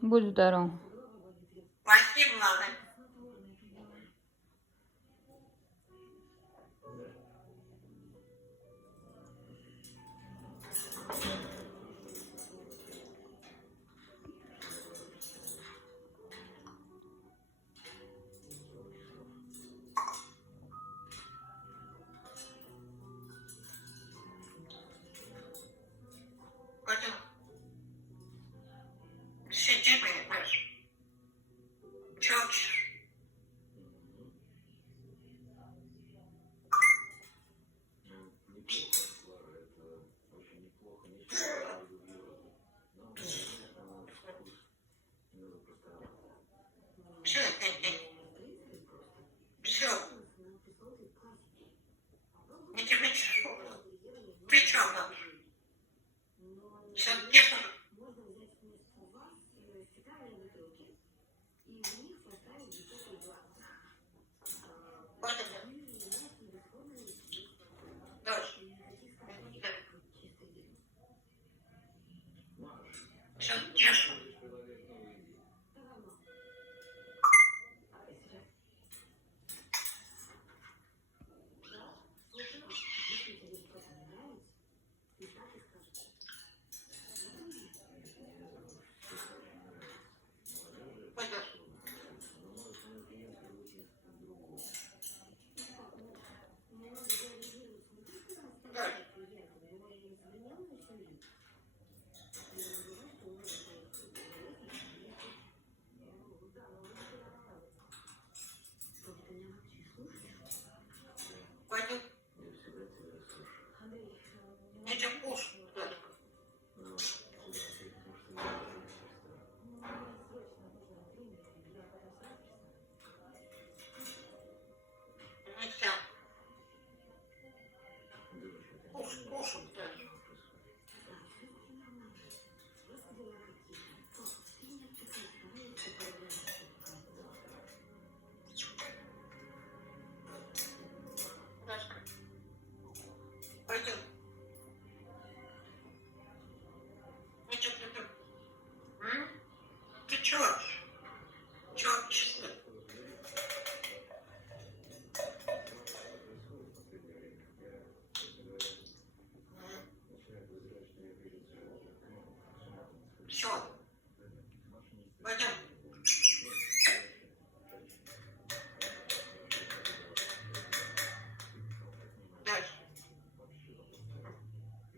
Будь здоров. Спасибо, мама. Пойдем. Сиди, понимаешь. Чё учишь? Всё, всё. Не кипятишь. Ты чё, мам? Всё, тихо. Пойдем. Дождь. Всё, тихо. Пойдем. Дождь. Пойдем. Идем кушать. Ну всё. Кушай. Дашка. Пойдем. Ну чё ты там? Ты чё? Чё? Честно? Всё. Пойдем. Дальше.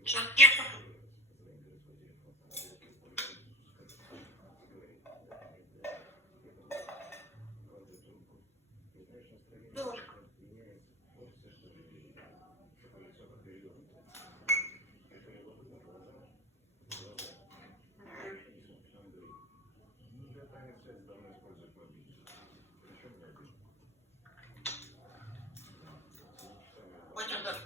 Всё, тихо. Душка. Пойдем дальше.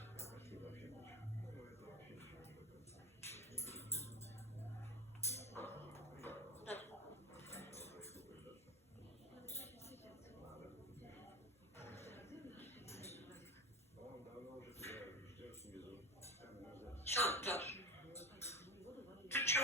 Всё, дальше. Ты чё?